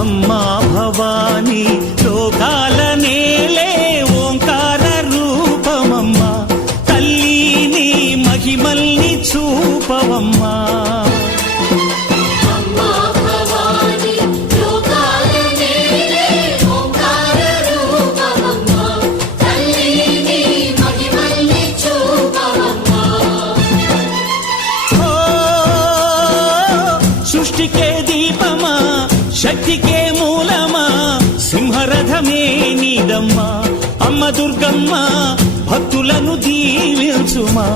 అమ్మా భవానీ లోకాల నేలే ఓంకార రూపమమ్మా, తల్లి నీ మహిమల్ని చూపవమ్మా. సృష్టికే దీపమా, శక్తికే మూలమా, సింహరథమే నీదమ్మా. అమ్మ దుర్గమ్మ భక్తులను దీవించుమా.